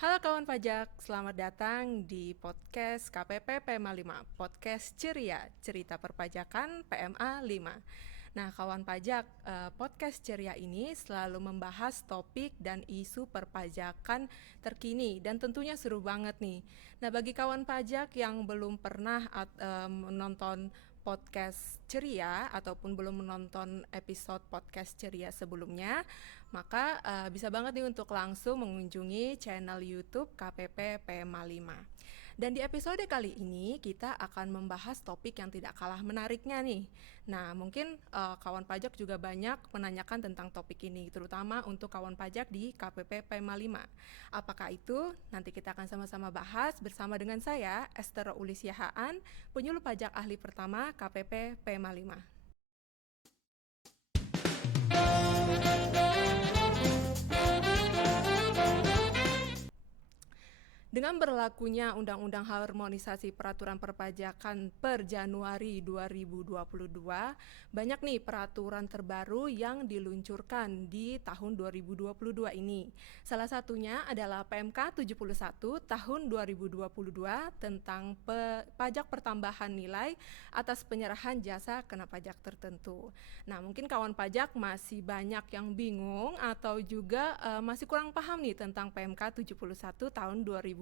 Halo kawan pajak, selamat datang di podcast KPP PMA 5, podcast ceria, cerita perpajakan PMA 5. Nah kawan pajak, podcast ceria ini selalu membahas topik dan isu perpajakan terkini dan tentunya seru banget nih. Nah bagi kawan pajak yang belum pernah menonton podcast ceria ataupun belum menonton episode podcast ceria sebelumnya, maka bisa banget nih untuk langsung mengunjungi channel YouTube KPP PMA 5. Dan di episode kali ini kita akan membahas topik yang tidak kalah menariknya nih. Nah, mungkin kawan pajak juga banyak menanyakan tentang topik ini, terutama untuk kawan pajak di KPP PMA 5. Apakah itu? Nanti kita akan sama-sama bahas bersama dengan saya, Esther Ulisyahaan, penyuluh pajak ahli pertama KPP PMA 5. Dengan berlakunya Undang-Undang Harmonisasi Peraturan Perpajakan per Januari 2022, banyak nih peraturan terbaru yang diluncurkan di tahun 2022 ini. Salah satunya adalah PMK 71 tahun 2022 tentang pajak pertambahan nilai atas penyerahan jasa kena pajak tertentu. Nah, mungkin kawan pajak masih banyak yang bingung atau juga masih kurang paham nih tentang PMK 71 tahun 2022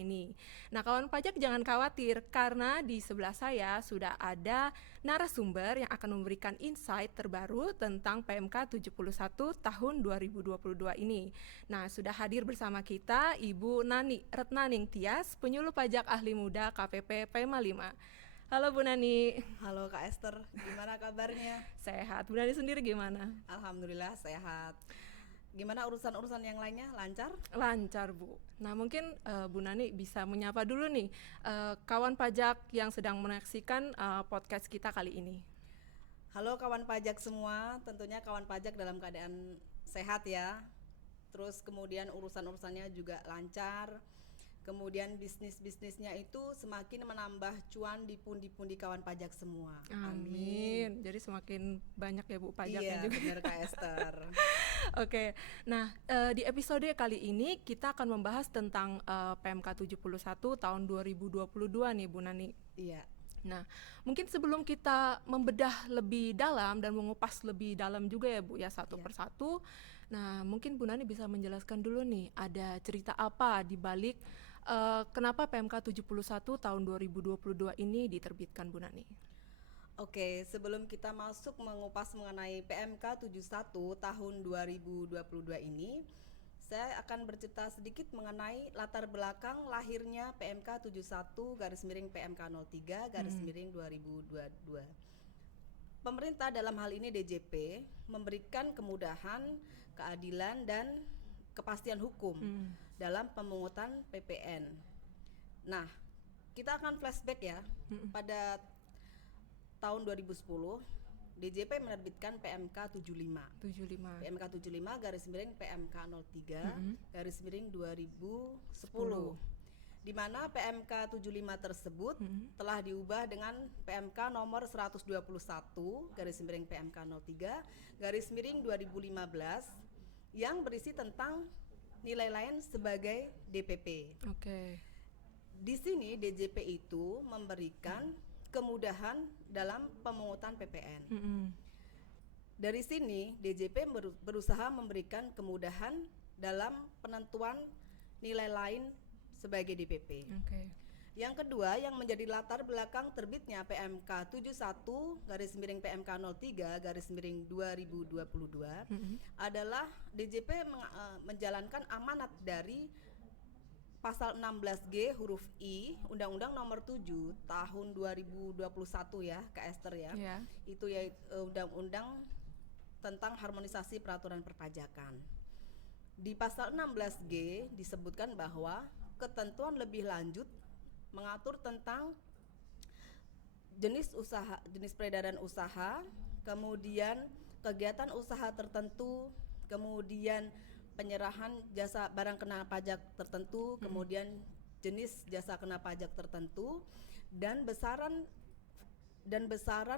ini. Nah, kawan pajak jangan khawatir karena di sebelah saya sudah ada narasumber yang akan memberikan insight terbaru tentang PMK 71 tahun 2022 ini. Nah, sudah hadir bersama kita Ibu Nani Retnaning Tias, penyuluh pajak ahli muda KPP PMA 5. Halo Bu Nani. Halo Kak Esther, gimana kabarnya? Sehat. Bu Nani sendiri gimana? Alhamdulillah sehat. Gimana urusan-urusan yang lainnya, lancar? Lancar Bu. Nah mungkin Bu Nani bisa menyapa dulu nih kawan pajak yang sedang menyaksikan podcast kita kali ini. Halo kawan pajak semua, tentunya kawan pajak dalam keadaan sehat ya. Terus kemudian urusan-urusannya juga lancar. Kemudian bisnisnya itu semakin menambah cuan di pundi-pundi kawan pajak semua. Amin. Jadi semakin banyak ya Bu pajaknya Iya, juga. benar Kak Esther. Oke. Nah, di episode kali ini kita akan membahas tentang PMK 71 tahun 2022 nih Bu Nani. Iya. Nah, mungkin sebelum kita membedah lebih dalam dan mengupas lebih dalam juga ya Bu ya satu persatu. Nah, mungkin Bu Nani bisa menjelaskan dulu nih ada cerita apa di balik kenapa PMK 71 tahun 2022 ini diterbitkan Bu Nani. Oke, sebelum kita masuk mengupas mengenai PMK 71 tahun 2022 ini, saya akan bercerita sedikit mengenai latar belakang lahirnya PMK 71 garis miring PMK 03 garis miring 2022. Pemerintah dalam hal ini DJP memberikan kemudahan, keadilan dan kepastian hukum dalam pemungutan PPN. Nah, kita akan flashback ya pada tahun 2010 DJP menerbitkan PMK 75. PMK 75 garis miring PMK 03 garis miring 2010. Di mana PMK 75 tersebut telah diubah dengan PMK nomor 121 garis miring PMK 03 garis miring 2015 yang berisi tentang nilai lain sebagai DPP. Oke. Di sini DJP itu memberikan kemudahan dalam pemungutan PPN. Dari sini DJP berusaha memberikan kemudahan dalam penentuan nilai lain sebagai DPP. Yang kedua yang menjadi latar belakang terbitnya PMK 71 garis miring PMK 03 garis miring 2022 adalah DJP menjalankan amanat dari Pasal 16G huruf I Undang-Undang Nomor 7 Tahun 2021 ya, Kak Esther ya. Yeah. Itu ya Undang-Undang tentang harmonisasi peraturan perpajakan. Di pasal 16G disebutkan bahwa ketentuan lebih lanjut mengatur tentang jenis usaha, jenis peredaran usaha, kemudian kegiatan usaha tertentu, kemudian penyerahan jasa barang kena pajak tertentu, kemudian jenis jasa kena pajak tertentu, dan besaran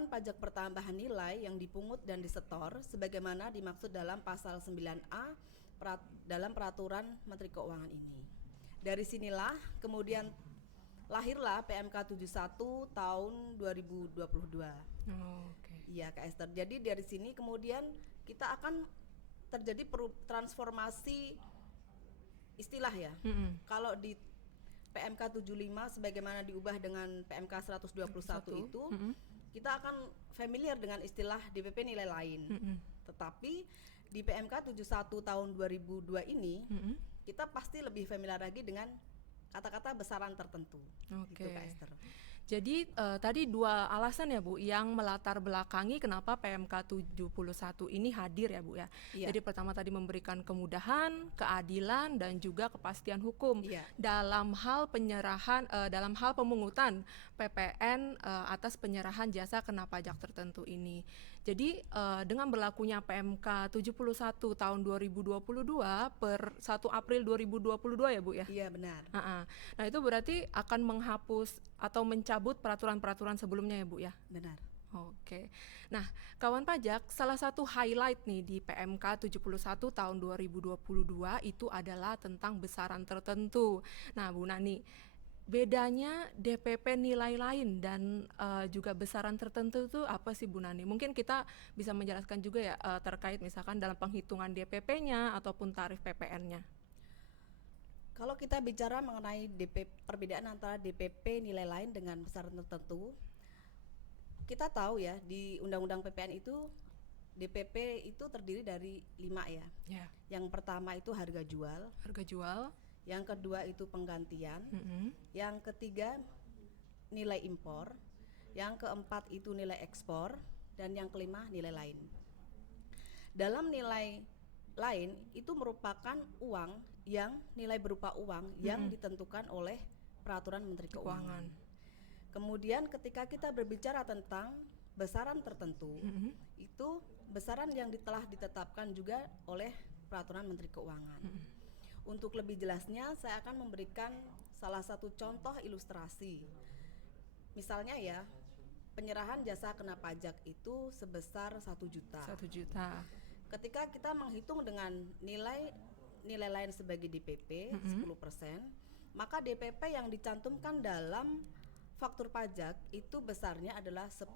pajak pertambahan nilai yang dipungut dan disetor sebagaimana dimaksud dalam pasal 9A dalam peraturan Menteri Keuangan ini. Dari sinilah kemudian lahirlah PMK 71 tahun 2022. Oh, oke. Iya Kak Esther. Jadi dari sini kemudian kita akan terjadi transformasi istilah ya. Kalau di PMK 75 sebagaimana diubah dengan PMK 121 itu, kita akan familiar dengan istilah DPP nilai lain. Tetapi di PMK 71 tahun 2002 ini, kita pasti lebih familiar lagi dengan kata-kata besaran tertentu. Oke. Gitu Kak Esther. Jadi tadi dua alasan ya Bu yang melatar belakangi kenapa PMK 71 ini hadir ya Bu ya. Iya. Jadi pertama tadi memberikan kemudahan, keadilan dan juga kepastian hukum Iya. dalam hal penyerahan dalam hal pemungutan PPN atas penyerahan jasa kena pajak tertentu ini. Jadi dengan berlakunya PMK 71 tahun 2022 per 1 April 2022 ya Bu ya. Iya benar. Nah itu berarti akan menghapus atau mencabut peraturan-peraturan sebelumnya ya Bu ya? Benar. Oke. Nah, kawan pajak, salah satu highlight nih di PMK 71 tahun 2022 itu adalah tentang besaran tertentu. Nah, Bu Nani, bedanya DPP nilai lain dan juga besaran tertentu itu apa sih Bu Nani? Mungkin kita bisa menjelaskan juga ya terkait misalkan dalam penghitungan DPP-nya ataupun tarif PPN-nya. Kalau kita bicara mengenai perbedaan antara DPP nilai lain dengan besaran tertentu, kita tahu ya di Undang-Undang PPN itu DPP itu terdiri dari 5 ya. Ya. Yang pertama itu harga jual, yang kedua itu penggantian, yang ketiga nilai impor, yang keempat itu nilai ekspor, dan yang kelima nilai lain. Dalam nilai lain itu merupakan uang yang nilai berupa uang yang ditentukan oleh Peraturan Menteri Keuangan. Kemudian ketika kita berbicara tentang besaran tertentu, itu besaran yang telah ditetapkan juga oleh Peraturan Menteri Keuangan. Untuk lebih jelasnya saya akan memberikan salah satu contoh ilustrasi. Misalnya ya, penyerahan jasa kena pajak itu sebesar 1 juta. 1 juta. Ketika kita menghitung dengan nilai lain sebagai DPP 10%, maka DPP yang dicantumkan dalam faktur pajak itu besarnya adalah 10%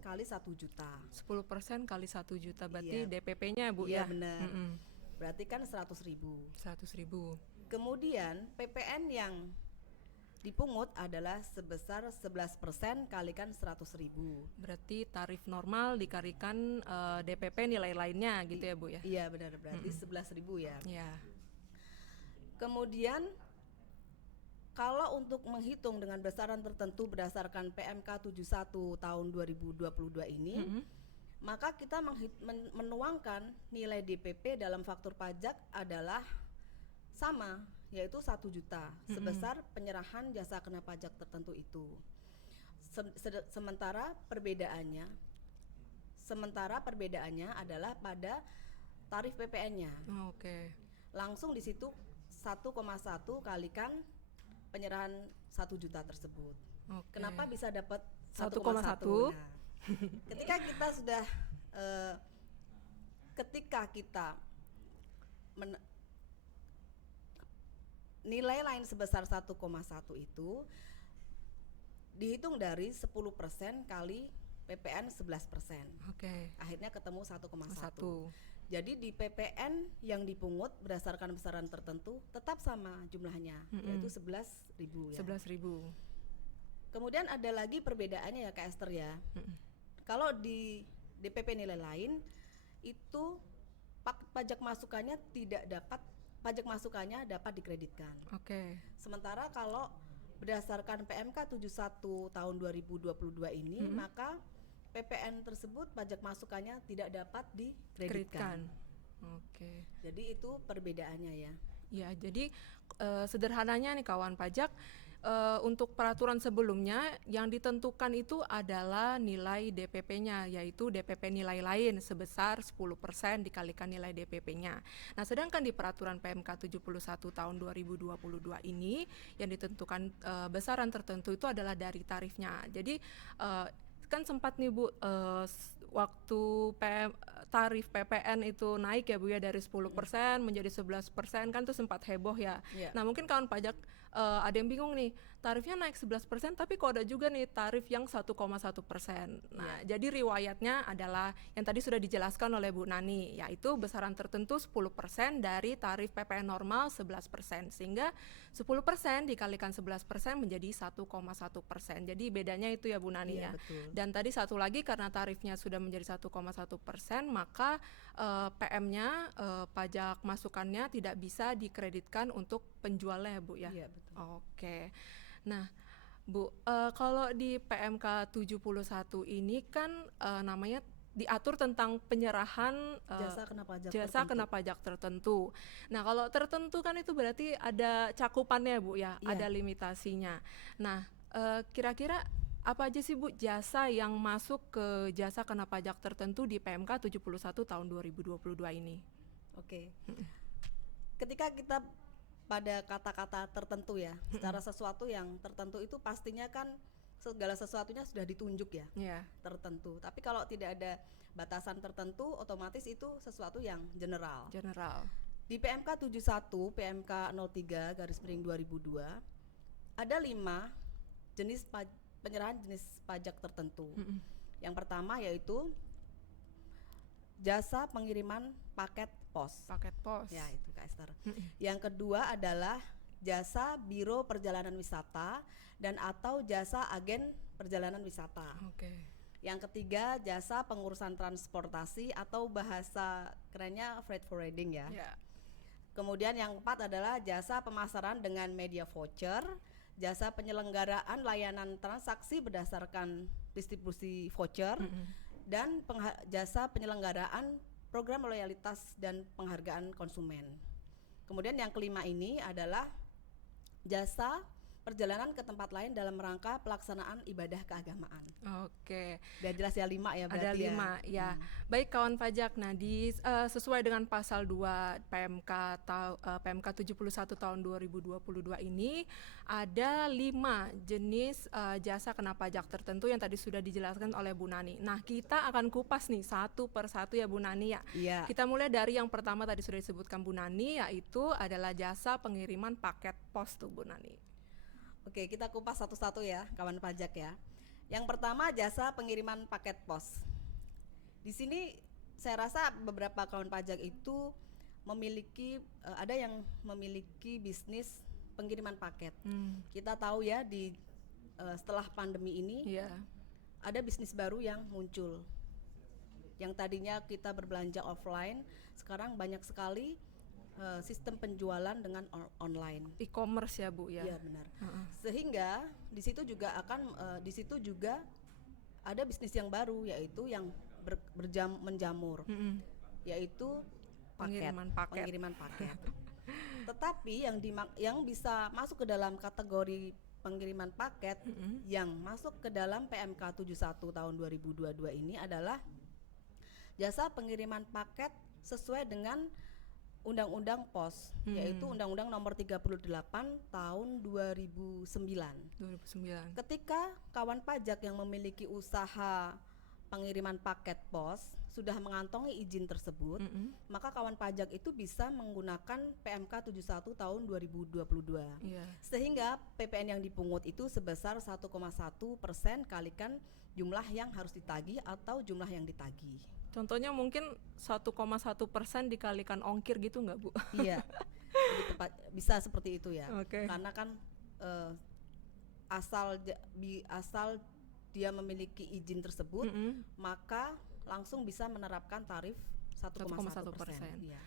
kali 1 juta. 10% kali 1 juta berarti Iya. DPP-nya Bu Iya ya? benar. Berarti kan 100.000. 100.000. Kemudian PPN yang dipungut adalah sebesar 11% kalikan 100.000. Berarti tarif normal dikalikan DPP nilai lainnya gitu ya Bu ya? Iya benar, berarti 11.000 ya. Iya. Kemudian kalau untuk menghitung dengan besaran tertentu berdasarkan PMK 71 tahun 2022 ini, maka kita menuangkan nilai DPP dalam faktur pajak adalah sama, yaitu 1 juta sebesar penyerahan jasa kena pajak tertentu itu. Sementara perbedaannya adalah pada tarif PPN-nya. Oke. Langsung di situ 1,1 kalikan penyerahan 1 juta tersebut. Oke. Kenapa bisa dapat 1,1? Nah, ketika kita sudah nilai lain sebesar 1,1 itu dihitung dari 10% kali PPN 11%. Oke. Akhirnya ketemu 1,1. 1. Jadi di PPN yang dipungut berdasarkan besaran tertentu tetap sama jumlahnya, yaitu 11.000 ya. 11.000. Kemudian ada lagi perbedaannya ya Kak Esther ya. Kalau di DPP nilai lain itu pajak masukannya dapat dikreditkan. Oke. Sementara kalau berdasarkan PMK 71 tahun 2022 ini, maka PPN tersebut pajak masukannya tidak dapat dikreditkan. Oke. Jadi itu perbedaannya ya. Ya, jadi sederhananya nih kawan pajak, untuk peraturan sebelumnya yang ditentukan itu adalah nilai DPP-nya, yaitu DPP nilai lain sebesar 10% dikalikan nilai DPP-nya. Nah, sedangkan di peraturan PMK 71 tahun 2022 ini yang ditentukan besaran tertentu itu adalah dari tarifnya. Jadi kan sempat nih Bu waktu tarif PPN itu naik ya Bu ya, dari 10% menjadi 11%, kan tuh sempat heboh ya. Iya. Nah mungkin kawan pajak ada yang bingung nih, tarifnya naik 11% tapi kok ada juga nih tarif yang 1,1%. Nah jadi riwayatnya adalah yang tadi sudah dijelaskan oleh Bu Nani, yaitu besaran tertentu 10% dari tarif PPN normal 11%, sehingga 10% dikalikan 11% menjadi 1,1%. Jadi bedanya itu ya Bu Nani ya. Betul. Dan tadi satu lagi, karena tarifnya sudah menjadi 1,1%, maka PM-nya, pajak masukannya tidak bisa dikreditkan untuk penjualnya ya Bu ya. Iya, betul. Oke. Nah Bu, kalau di PMK 71 ini kan namanya diatur tentang penyerahan jasa kena pajak tertentu. Nah kalau tertentu kan itu berarti ada cakupannya Bu ya, Iya. ada limitasinya. Nah kira-kira apa aja sih Bu jasa yang masuk ke jasa kena pajak tertentu di PMK 71 tahun 2022 ini? Oke. Ketika kita pada kata-kata tertentu ya, secara sesuatu yang tertentu itu pastinya kan segala sesuatunya sudah ditunjuk ya, tertentu. Tapi kalau tidak ada batasan tertentu, otomatis itu sesuatu yang general. Di PMK 71, PMK 03 garis miring 2002 ada 5 jenis penyerahan jenis pajak tertentu. Yang pertama yaitu jasa pengiriman paket pos. Ya, itu Kak Esther. Yang kedua adalah jasa biro perjalanan wisata dan atau jasa agen perjalanan wisata. Yang ketiga jasa pengurusan transportasi atau bahasa kerennya freight forwarding ya. Kemudian yang keempat adalah jasa pemasaran dengan media voucher, jasa penyelenggaraan layanan transaksi berdasarkan distribusi voucher, dan jasa penyelenggaraan program loyalitas dan penghargaan konsumen. Kemudian yang kelima ini adalah jasa perjalanan ke tempat lain dalam rangka pelaksanaan ibadah keagamaan. Udah jelas ya 5 ya berarti. Ada 5 ya. Baik kawan pajak, nah sesuai dengan pasal 2 PMK 71 tahun 2022 ini ada 5 jenis jasa kena pajak tertentu yang tadi sudah dijelaskan oleh Bu Nani. Nah kita akan kupas nih satu persatu ya Bu Nani ya. Kita mulai dari yang pertama tadi sudah disebutkan Bu Nani, yaitu adalah jasa pengiriman paket pos tuh Bu Nani. Oke, kita kupas satu-satu ya kawan pajak ya. Yang pertama jasa pengiriman paket pos. Di sini saya rasa beberapa kawan pajak itu memiliki ada yang memiliki bisnis pengiriman paket. Kita tahu ya setelah pandemi ini ada bisnis baru yang muncul. Yang tadinya kita berbelanja offline, sekarang banyak sekali sistem penjualan dengan online, e-commerce ya Bu ya. Iya benar. Sehingga di situ juga ada bisnis yang baru, yaitu yang menjamur, yaitu pengiriman paket. Tetapi yang bisa masuk ke dalam kategori pengiriman paket yang masuk ke dalam PMK 71 tahun 2022 ini adalah jasa pengiriman paket sesuai dengan Undang-Undang Pos, yaitu Undang-Undang Nomor 38 Tahun 2009. Ketika kawan pajak yang memiliki usaha pengiriman paket pos sudah mengantongi izin tersebut, maka kawan pajak itu bisa menggunakan PMK 71 tahun 2022. Sehingga PPN yang dipungut itu sebesar 1,1% kalikan jumlah yang harus ditagih atau jumlah yang ditagih. Contohnya mungkin 1,1% dikalikan ongkir gitu nggak Bu? Iya, bisa seperti itu ya. Karena kan asal dia memiliki izin tersebut, maka langsung bisa menerapkan tarif 1,1%. Iya.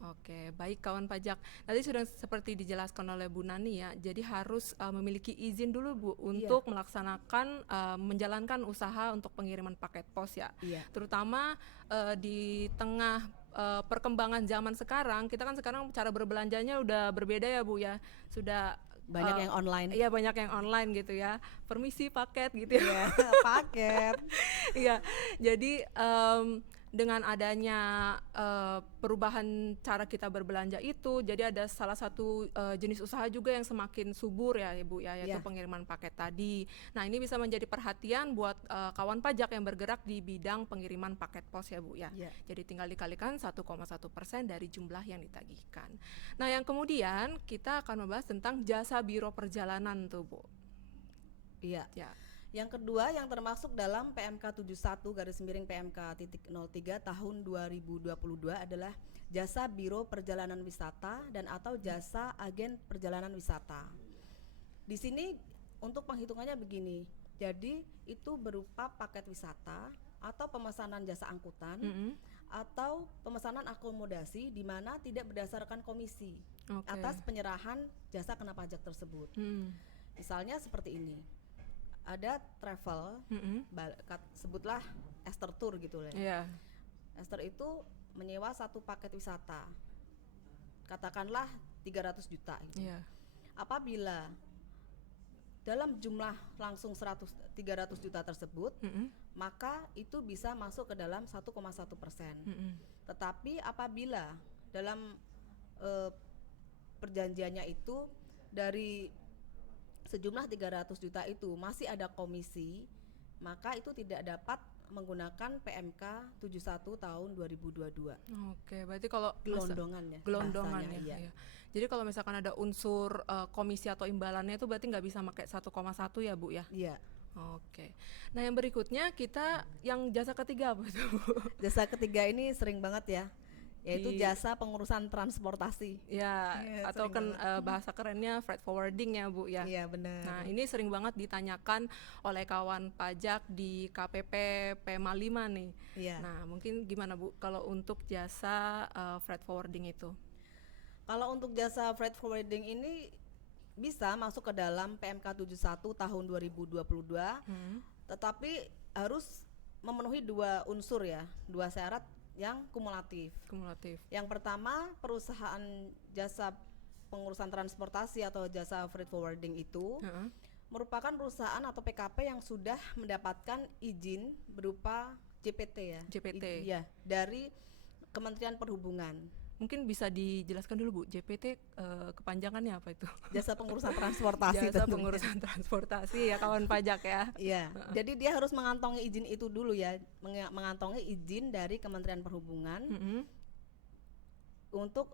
Oke, baik kawan pajak. Tadi sudah seperti dijelaskan oleh Bu Nani ya. Jadi harus memiliki izin dulu Bu untuk melaksanakan menjalankan usaha untuk pengiriman paket pos ya. Terutama di tengah perkembangan zaman sekarang, kita kan sekarang cara berbelanjanya udah berbeda ya Bu ya. Sudah banyak yang online. Iya, banyak yang online gitu ya. Permisi paket gitu ya. Paket. Iya. Jadi dengan adanya perubahan cara kita berbelanja itu, jadi ada salah satu jenis usaha juga yang semakin subur ya Ibu ya, yaitu pengiriman paket tadi. Nah ini bisa menjadi perhatian buat kawan pajak yang bergerak di bidang pengiriman paket pos ya Bu ya. Jadi tinggal dikalikan 1,1% dari jumlah yang ditagihkan. Nah yang kemudian kita akan membahas tentang jasa biro perjalanan tuh Bu. Iya. Yang kedua yang termasuk dalam PMK 71/PMK.03 tahun 2022 adalah jasa biro perjalanan wisata dan atau jasa agen perjalanan wisata. Di sini untuk penghitungannya begini. Jadi itu berupa paket wisata atau pemesanan jasa angkutan atau pemesanan akomodasi di mana tidak berdasarkan komisi atas penyerahan jasa kena pajak tersebut. Misalnya seperti ini. Ada travel, sebutlah Esther Tour gitu lah. Esther itu menyewa satu paket wisata, katakanlah 300 juta gitu. Apabila dalam jumlah langsung 300 juta tersebut, maka itu bisa masuk ke dalam 1,1%. Tetapi apabila dalam perjanjiannya itu dari sejumlah 300 juta itu masih ada komisi, maka itu tidak dapat menggunakan PMK 71 tahun 2022. Oke, berarti kalau gelondongannya. Iya. Jadi kalau misalkan ada unsur komisi atau imbalannya itu berarti nggak bisa pakai 1,1 ya Bu ya? Iya. Oke. Nah yang berikutnya kita yang jasa ketiga apa itu? Jasa ketiga ini sering banget ya, yaitu jasa pengurusan transportasi. Atau kan bahasa kerennya freight forwarding ya Bu ya. Iya benar. Nah ini sering banget ditanyakan oleh kawan pajak di KPP PMA 5 nih. Nah mungkin gimana Bu kalau untuk jasa freight forwarding itu? Kalau untuk jasa freight forwarding ini bisa masuk ke dalam PMK 71 tahun 2022, tetapi harus memenuhi dua unsur ya, dua syarat yang kumulatif. Yang pertama, perusahaan jasa pengurusan transportasi atau jasa freight forwarding itu merupakan perusahaan atau PKP yang sudah mendapatkan izin berupa JPT ya. Dari Kementerian Perhubungan. Mungkin bisa dijelaskan dulu Bu, JPT kepanjangannya apa itu? Jasa pengurusan transportasi. Jasa pengurusan transportasi ya kawan pajak ya. Jadi dia harus mengantongi izin itu dulu ya, mengantongi izin dari Kementerian Perhubungan untuk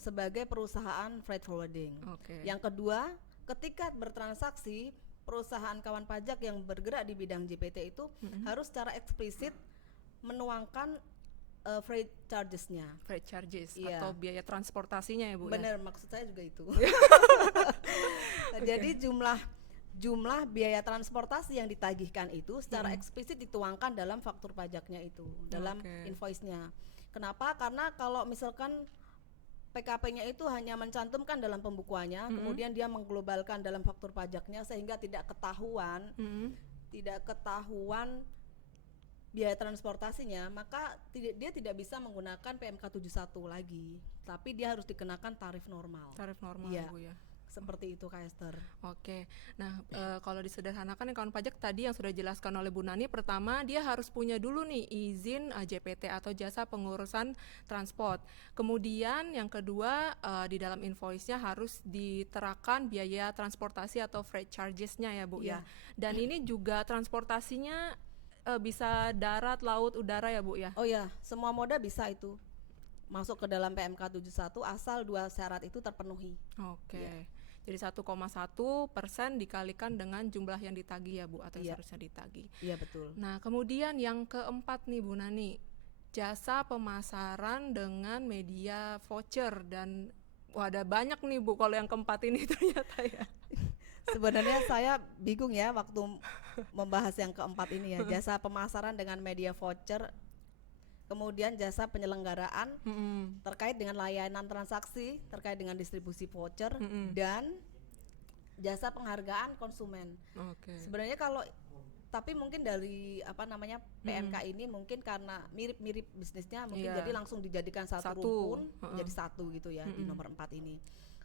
sebagai perusahaan freight forwarding. Yang kedua, ketika bertransaksi perusahaan kawan pajak yang bergerak di bidang JPT itu harus secara eksplisit menuangkan freight charges atau biaya transportasinya ya Bu. Benar, maksud saya juga itu. Jadi jumlah biaya transportasi yang ditagihkan itu secara eksplisit dituangkan dalam faktur pajaknya itu, dalam invoice-nya. Kenapa? Karena kalau misalkan PKP-nya itu hanya mencantumkan dalam pembukuannya, kemudian dia mengglobalkan dalam faktur pajaknya sehingga tidak ketahuan biaya transportasinya, maka dia tidak bisa menggunakan PMK 71 lagi, tapi dia harus dikenakan tarif normal. Bu ya. Seperti itu Kak Esther. Nah kalau disederhanakan yang kawan pajak tadi yang sudah dijelaskan oleh Bu Nani, pertama dia harus punya dulu nih izin JPT atau jasa pengurusan transport. Kemudian yang kedua di dalam invoice-nya harus diterakan biaya transportasi atau freight charges-nya ya Bu ya. Dan ini juga transportasinya bisa darat, laut, udara ya Bu ya? Oh ya, semua moda bisa itu masuk ke dalam PMK 71 asal dua syarat itu terpenuhi. Jadi 1,1% dikalikan dengan jumlah yang ditagih ya Bu, atau seharusnya ditagih. Iya betul. Nah kemudian yang keempat nih Bu Nani, jasa pemasaran dengan media voucher, dan ada banyak nih Bu kalau yang keempat ini ternyata ya. Sebenarnya saya bingung ya waktu membahas yang keempat ini ya, jasa pemasaran dengan media voucher, kemudian jasa penyelenggaraan terkait dengan layanan transaksi terkait dengan distribusi voucher, dan jasa penghargaan konsumen. Sebenarnya tapi mungkin dari PMK ini mungkin karena mirip-mirip bisnisnya mungkin jadi langsung dijadikan satu rumpun jadi satu gitu ya di nomor 4 ini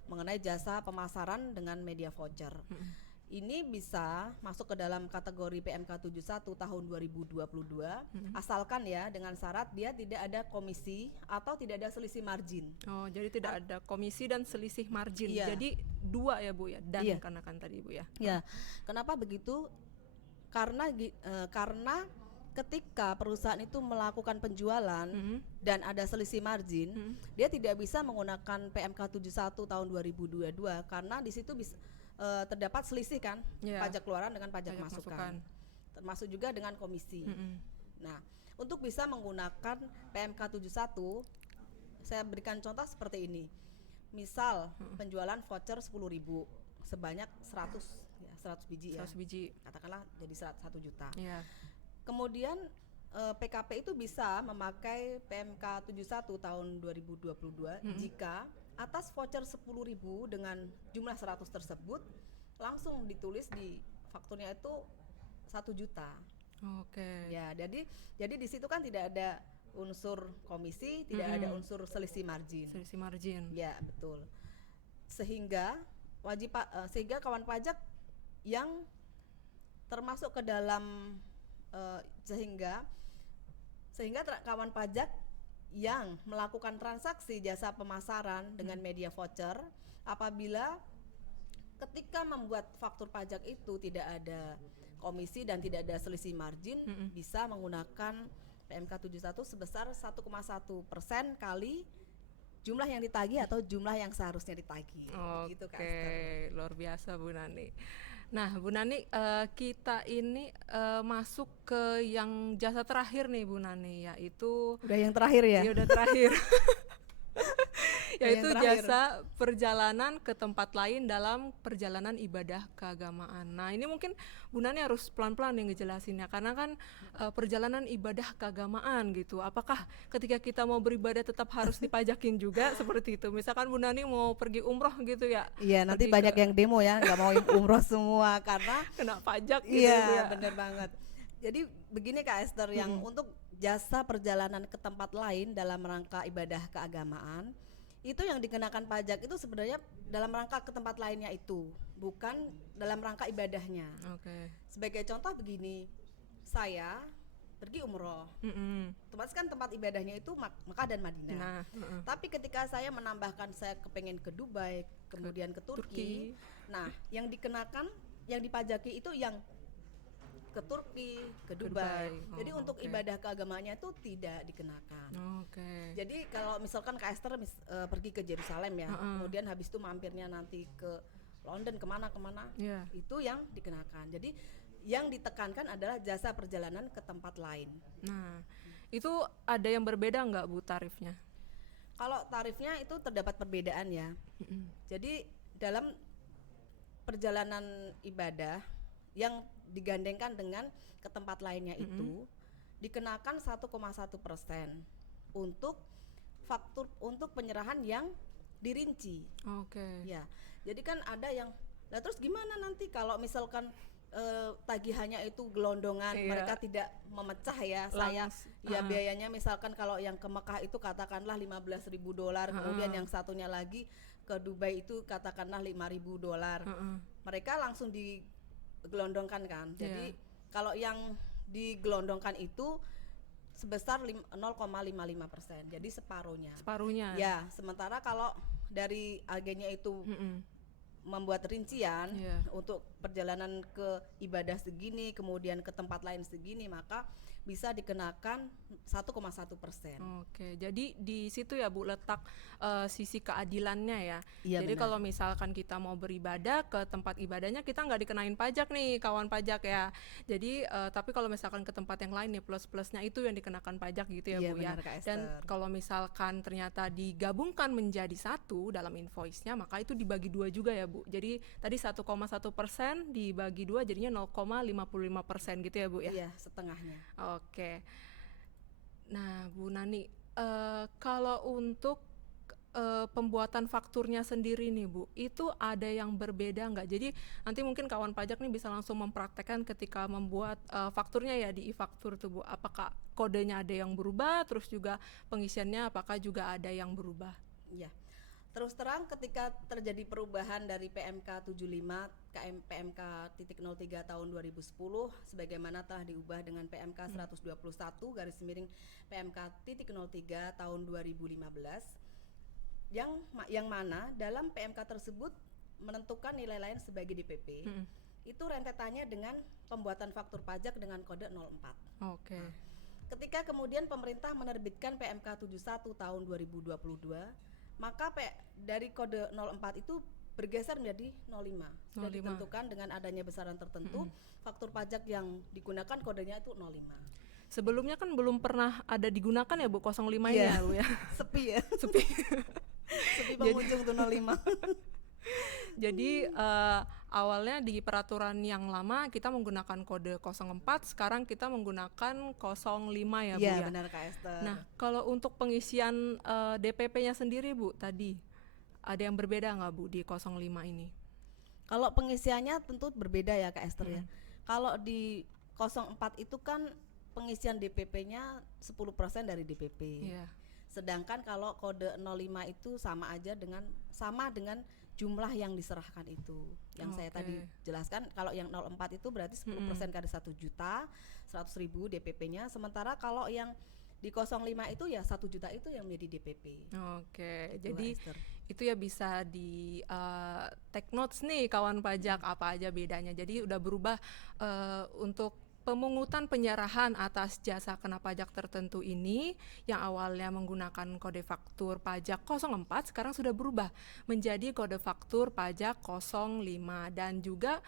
mengenai jasa pemasaran dengan media voucher. ini bisa masuk ke dalam kategori PMK 71 tahun 2022 asalkan ya dengan syarat dia tidak ada komisi atau tidak ada selisih margin. Oh, jadi tidak ada komisi dan selisih margin. Iya. Jadi 2 ya Bu ya, dan Iya. karena kan tadi Bu ya. Ya, kenapa begitu? Karena ketika perusahaan itu melakukan penjualan dan ada selisih margin, dia tidak bisa menggunakan PMK 71 tahun 2022 karena di situ bisa terdapat selisih kan, Iya. pajak keluaran dengan pajak Pajak masukan. masukan. Termasuk juga dengan komisi. Nah, untuk bisa menggunakan PMK 71, saya berikan contoh seperti ini. Misal penjualan voucher 10.000 sebanyak 100 biji ya. 100 biji. Katakanlah jadi 1 juta. Iya. Kemudian PKP itu bisa memakai PMK 71 tahun 2022 jika atas voucher 10.000 dengan jumlah 100 tersebut langsung ditulis di fakturnya itu 1 juta. Oke. Ya, jadi di situ kan tidak ada unsur komisi, tidak ada unsur selisih margin. Selisih margin. Ya, betul. Sehingga sehingga kawan pajak yang termasuk ke dalam kawan pajak yang melakukan transaksi jasa pemasaran dengan media voucher apabila ketika membuat faktur pajak itu tidak ada komisi dan tidak ada selisih margin bisa menggunakan PMK 71 sebesar 1,1% kali jumlah yang ditagih atau jumlah yang seharusnya ditagih. Gitu, Kak Esther. Oke, luar biasa Bu Nani. Nah Bu Nani, kita ini masuk ke yang jasa terakhir nih Bu Nani, yaitu Udah yang terakhir ya? ya udah terakhir. Yaitu Yang terakhir. jasa perjalanan ke tempat lain dalam perjalanan ibadah keagamaan. Nah ini mungkin Bu Nani harus pelan-pelan nih ngejelasinnya, karena kan perjalanan ibadah keagamaan gitu, apakah ketika kita mau beribadah tetap harus dipajakin juga seperti itu? Misalkan Bu Nani mau pergi umroh gitu ya, Iya, nanti pergi banyak yang demo ya, nggak mau umroh semua karena kena pajak gitu Bu iya, ya. bener banget. Jadi begini Kak Esther, yang untuk jasa perjalanan ke tempat lain dalam rangka ibadah keagamaan itu yang dikenakan pajak itu sebenarnya dalam rangka ke tempat lainnya itu, bukan dalam rangka ibadahnya. Oke. Sebagai contoh begini, saya pergi umroh, otomatis kan tempat ibadahnya itu Mekah dan Madinah. Nah, Tapi ketika saya menambahkan saya kepengen ke Dubai, kemudian ke Turki, nah yang dikenakan, yang dipajaki itu yang ke Turki, ke Dubai. Dubai. Jadi Oh, untuk oke. ibadah keagamaannya itu tidak dikenakan. Oke. Jadi kalau misalkan Kak Esther pergi ke Yerusalem ya, kemudian habis itu mampirnya nanti ke London kemana, Iya. itu yang dikenakan. Jadi yang ditekankan adalah jasa perjalanan ke tempat lain. Nah, itu ada yang berbeda nggak Bu tarifnya? Kalau tarifnya itu terdapat perbedaan ya. Jadi dalam perjalanan ibadah yang digandengkan dengan ke tempat lainnya itu dikenakan 1,1% untuk faktur untuk penyerahan yang dirinci. Oke. Ya, jadi kan ada yang, lah terus gimana nanti kalau misalkan tagihannya itu gelondongan, Iya. mereka tidak memecah ya, saya ya Ah. biayanya misalkan kalau yang ke Mekah itu katakanlah $15.000, kemudian yang satunya lagi ke Dubai itu katakanlah $5.000. Mereka langsung digelondongkan kan. Jadi kalau yang digelondongkan itu sebesar 0,55%, jadi separuhnya. Separuhnya. Ya, sementara kalau dari agennya itu membuat rincian Iya. untuk perjalanan ke ibadah segini, kemudian ke tempat lain segini, maka bisa dikenakan 1,1%. Oke, jadi di situ ya Bu letak sisi keadilannya ya. Iya, Jadi benar. kalau misalkan kita mau beribadah ke tempat ibadahnya, kita nggak dikenain pajak nih kawan pajak ya. Jadi tapi kalau misalkan ke tempat yang lain nih plus-plusnya itu yang dikenakan pajak gitu ya Iya, Bu ya. benar, Kak Dan Esther. kalau misalkan ternyata digabungkan menjadi satu dalam invoice-nya, maka itu dibagi 2 juga ya Bu. Jadi tadi 1,1% dibagi 2 jadinya 0,55% gitu ya Bu ya. Iya, setengahnya. Oke. Nah, Bu Nani, kalau untuk pembuatan fakturnya sendiri nih Bu, itu ada yang berbeda nggak? Jadi nanti mungkin kawan pajak nih bisa langsung mempraktekkan ketika membuat fakturnya ya di e-faktur tuh Bu. Apakah kodenya ada yang berubah, terus juga pengisiannya apakah juga ada yang berubah? Iya. Terus terang ketika terjadi perubahan dari PMK 75 ke PMK 03 tahun 2010 sebagaimana telah diubah dengan PMK 121 garis miring PMK 03 tahun 2015 yang mana dalam PMK tersebut menentukan nilai lain sebagai DPP. Itu rentetannya dengan pembuatan faktur pajak dengan kode 04. Oke. Nah, ketika kemudian pemerintah menerbitkan PMK 71 tahun 2022, maka dari kode 04 itu bergeser menjadi 05. Sudah ditentukan dengan adanya besaran tertentu, faktur pajak yang digunakan kodenya itu 05. Sebelumnya kan belum pernah ada digunakan ya Bu 05 ini ya Bu ya. Sepi ya. Sepi. Sepi pengunjung tuh 05. Jadi awalnya di peraturan yang lama kita menggunakan kode 04, sekarang kita menggunakan 05 ya Bu ya. Iya benar Kak Esther. Nah kalau untuk pengisian DPP-nya sendiri Bu tadi, ada yang berbeda nggak Bu di 05 ini? Kalau pengisiannya tentu berbeda ya Kak Esther ya. Kalau di 04 itu kan pengisian DPP-nya 10% dari DPP. Iya. Sedangkan kalau kode 05 itu sama dengan jumlah yang diserahkan itu. Yang saya tadi jelaskan, kalau yang 04 itu berarti 10% kali 1 juta 100.000 DPP-nya, sementara kalau yang di 05 itu ya 1 juta itu yang menjadi DPP. Oke, Itulah, jadi Esther. itu ya bisa di take notes nih kawan pajak apa aja bedanya. Jadi udah berubah untuk pemungutan penyerahan atas jasa kena pajak tertentu ini yang awalnya menggunakan kode faktur pajak 04 sekarang sudah berubah menjadi kode faktur pajak 05 dan juga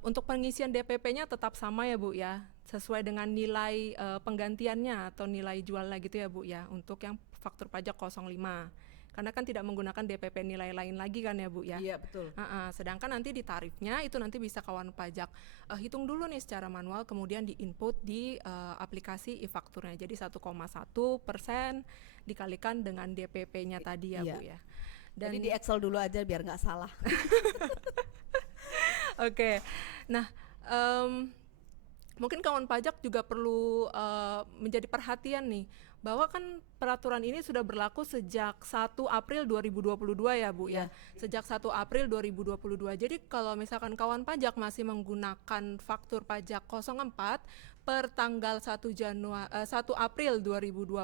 untuk pengisian DPP-nya tetap sama ya Bu ya, sesuai dengan nilai penggantiannya atau nilai jualnya gitu ya Bu ya untuk yang faktur pajak 05. Karena kan tidak menggunakan DPP nilai lain lagi kan ya Bu ya. Iya betul. Sedangkan nanti di tarifnya itu nanti bisa kawan pajak hitung dulu nih secara manual, kemudian di-input di aplikasi e-fakturnya. Jadi 1,1% dikalikan dengan DPP-nya tadi ya Bu ya. Dan jadi di Excel dulu aja biar nggak salah. Oke. Nah, mungkin kawan pajak juga perlu menjadi perhatian nih bahwa kan peraturan ini sudah berlaku sejak 1 April 2022 ya Bu ya. Sejak 1 April 2022. Jadi kalau misalkan kawan pajak masih menggunakan faktur pajak 04 per tanggal 1 April 2022,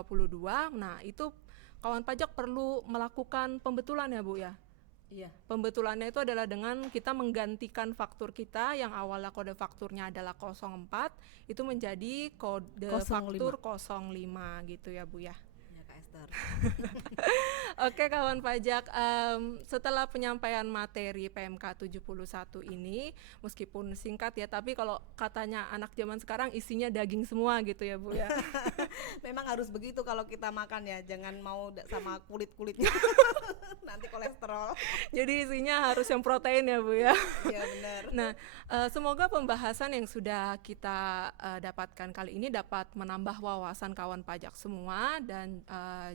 nah itu kawan pajak perlu melakukan pembetulan ya Bu ya. Iya. Pembetulannya itu adalah dengan kita menggantikan faktur kita yang awalnya kode fakturnya adalah 04 itu menjadi kode 05. faktur 05 gitu ya Bu ya. Ya Kak Esther. Oke kawan pajak, setelah penyampaian materi PMK 71 ini meskipun singkat ya, tapi kalau katanya anak zaman sekarang isinya daging semua gitu ya Bu ya. Memang harus begitu kalau kita makan ya, jangan mau sama kulit-kulitnya. Nanti kolesterol. Jadi isinya harus yang protein ya Bu ya. Iya benar. Nah, semoga pembahasan yang sudah kita dapatkan kali ini dapat menambah wawasan kawan pajak semua dan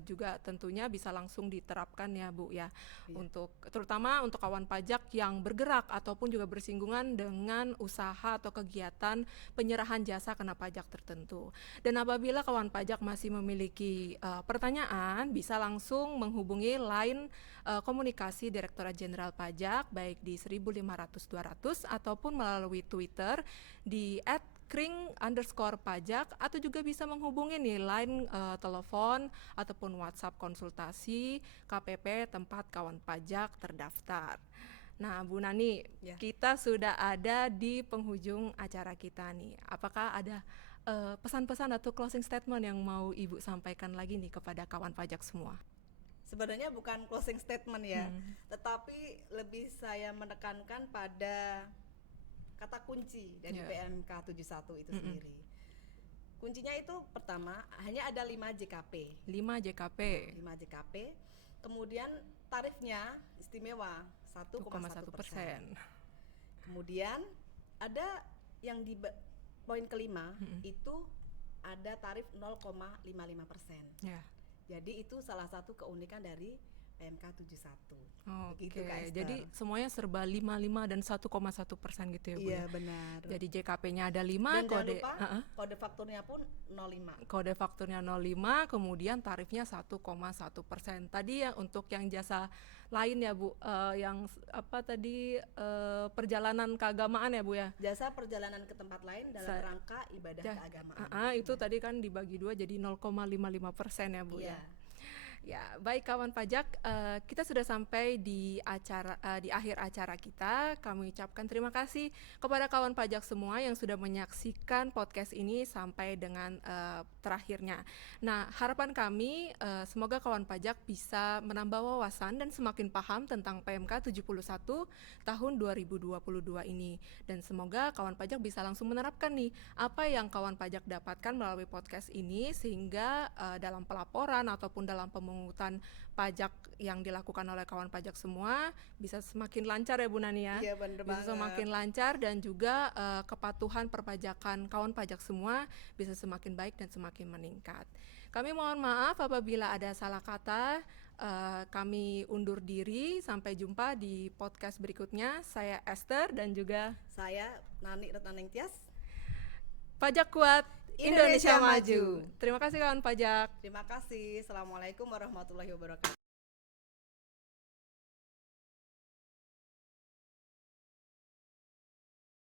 juga tentunya bisa langsung diterapkan ya Bu ya. Untuk terutama untuk kawan pajak yang bergerak ataupun juga bersinggungan dengan usaha atau kegiatan penyerahan jasa kena pajak tertentu. Dan apabila kawan pajak masih memiliki pertanyaan, bisa langsung menghubungi line komunikasi Direktorat Jenderal Pajak baik di 1500-200 ataupun melalui Twitter di @kring_pajak atau juga bisa menghubungi nih line telepon ataupun WhatsApp konsultasi KPP tempat kawan pajak terdaftar. Nah Bu Nani, kita sudah ada di penghujung acara kita nih. Apakah ada pesan-pesan atau closing statement yang mau Ibu sampaikan lagi nih kepada kawan pajak semua? Sebenarnya bukan closing statement ya, tetapi lebih saya menekankan pada kata kunci dari PMK 71 itu sendiri. Kuncinya itu pertama hanya ada 5 JKP. 5 JKP. Kemudian tarifnya istimewa 1,1%. Kemudian ada yang di poin kelima itu ada tarif 0,55%. Yeah. Jadi itu salah satu keunikan dari PMK 71. Oke, Begitu, Kak Esther. jadi semuanya serba 55 dan 1,1% gitu ya Bu Iya ya? benar. Jadi JKP-nya ada 5, Dan jangan kode lupa kode fakturnya pun 05. kode fakturnya 05, kemudian tarifnya 1,1%. Tadi yang untuk yang jasa lain ya Bu, yang perjalanan keagamaan ya Bu ya? Jasa perjalanan ke tempat lain dalam Sa- rangka ibadah keagamaan. Itu tadi kan dibagi 2 jadi 0,55% ya Bu Iya. ya? Ya, baik kawan pajak, kita sudah sampai di akhir acara kita. Kami ucapkan terima kasih kepada kawan pajak semua yang sudah menyaksikan podcast ini sampai dengan terakhirnya. Nah, harapan kami semoga kawan pajak bisa menambah wawasan dan semakin paham tentang PMK 71 tahun 2022 ini. Dan semoga kawan pajak bisa langsung menerapkan nih apa yang kawan pajak dapatkan melalui podcast ini, sehingga dalam pelaporan ataupun dalam pemungutan pajak yang dilakukan oleh kawan pajak semua bisa semakin lancar ya Bu Nani ya. Iya bener Bisa banget. semakin lancar dan juga kepatuhan perpajakan kawan pajak semua bisa semakin baik dan semakin meningkat. Kami mohon maaf apabila ada salah kata. Kami undur diri, sampai jumpa di podcast berikutnya. Saya Esther dan juga Saya Nani Retnaneng Tias. Pajak Kuat Indonesia Maju. Terima kasih kawan pajak. Terima kasih. Assalamualaikum warahmatullahi wabarakatuh.